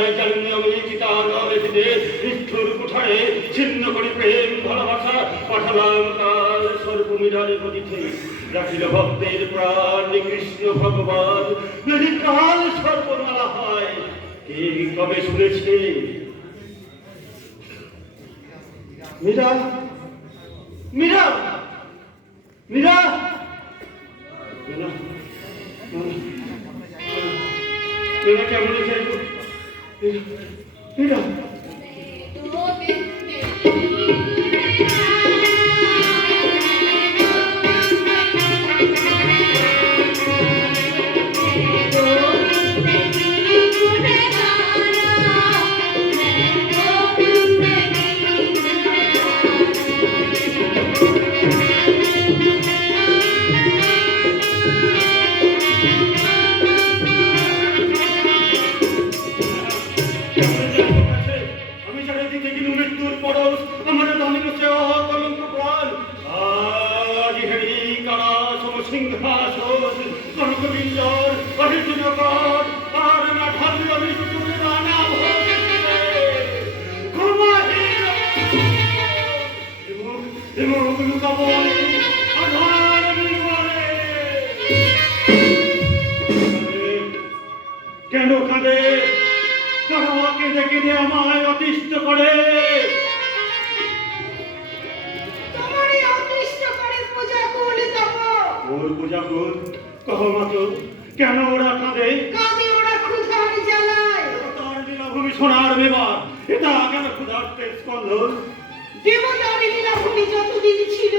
মেধায় জানি আমি চিতার আলোচিতে নিষ্ঠুর কুঠারে ছিন্ন করি প্রেম ভালোবাসা পাঠালাম কাল সর্বমিরারে গতিতে রাখিল ভক্তের প্রাণ কৃষ্ণ ভগবান যদি কাল সর্বমালা হয় কে কবে শুনেছে? মীরা, মীরা, মীরা, মীরা কেমন আছে? মীরা কেন কাঁদে? কেঁদে কেঁদে আমায় অতিষ্ঠ করে। ওর পূজা কর কহ মাতো, কেন ওরা কাঁদে? কাঁদে ওরা ক্ষুধার জ্বালায়। তার লীলাভূমি সোনার মেবার, এটা কেন ক্ষুধার্তে স্পন্দন? দেবতার লীলাভূমি যতদিন ছিল,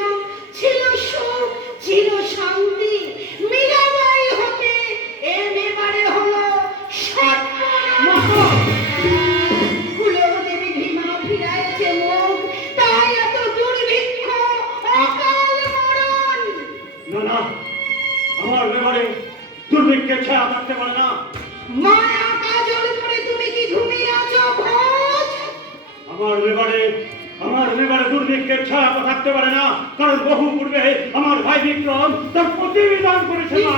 ছিল সুখ, ছিল শান্তি। মীরাবাই হতে এ মেবারে হলো সর্বনাশ। কুলদেবী ভীমা ফিরাইছে মুখ, তাই এত দুর্ভিক্ষ, অকাল মরণ। না না, আমার মেবারে দুর্ভিক্ষের ছায়া থাকতে পারে না। মায়া কাজল করে তুমি কি ঘুমিয়ে আছো ভোজ? আমার মেবারে দুর্ভিক্ষের ছায়া থাকতে পারে না, কারণ বহু পূর্বে আমার ভাই বিক্রম তার প্রতিবিধান করেছে। না